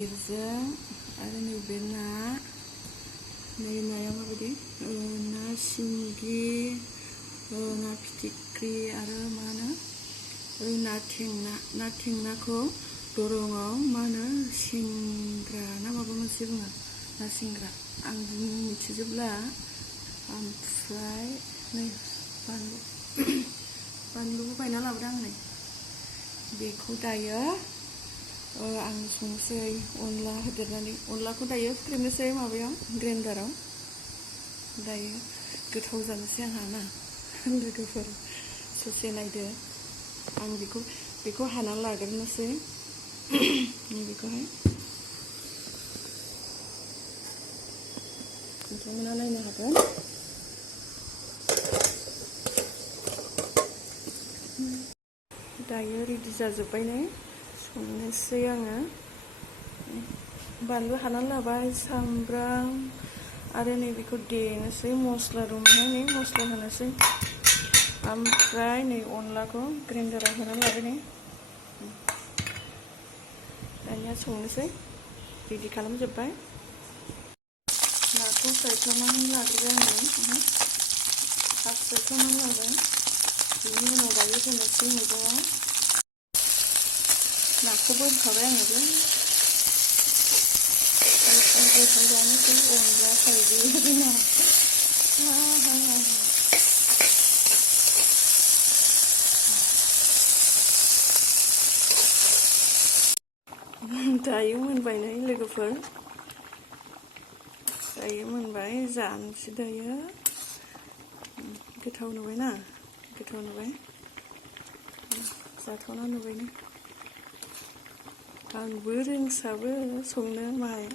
Irza आरो नैबे नाया माबायदि ना सिंगि ना फिथिख्रि आरो मा होनो ना थेंनाखौ दरंआव मा होनो सिंग्रा ना माबा मोनसे बुङो ना सिंग्रा आं मिथिजोबला ओमफ्राय नै बानलुबो बायना लाबोदों आं नै बेखौ दायो आं संसै अनला होदेरनानै अनलाखौ दायो फुख्रेमनोसै माबायाव ग्रेन्डाराव दायो गोथाव जानोसै आंहा ना लोगोफोर ससे नायदो आं बेखौ हानानै लाग्रोनोसै बेखौहाय नोंथांमोना नायनो हागोन दायो रेडि जाजोब्बाय नै संनोसै आङो बानलु हानानै लाबाय सामब्राम आरो नैबेखौ देनोसै मस्ला दंहाय नै मस्ला होनोसै ओमफ्राय नै अनलाखौ ग्रेन्डाराव होनानै लाबाय नै दानिया संनोसै रेडि खालामजोब्बाय नाखौ सायखांनानै लाग्रोबाय आङो हाफ सायखांनानै लाबाय बेनि उनाव दायो होनोसै मैगङाव नाखौबो होखाबाय आङो गोथाव जानोसै अनला खारैजों ना दायो मोनबाय नै लोगोफोर दायो मोनबाय जानोसै दायो गोथाव नुबायना गोथाव नुबाय जाथावना नुबाय ना आंबो रोंसाबो संनो माय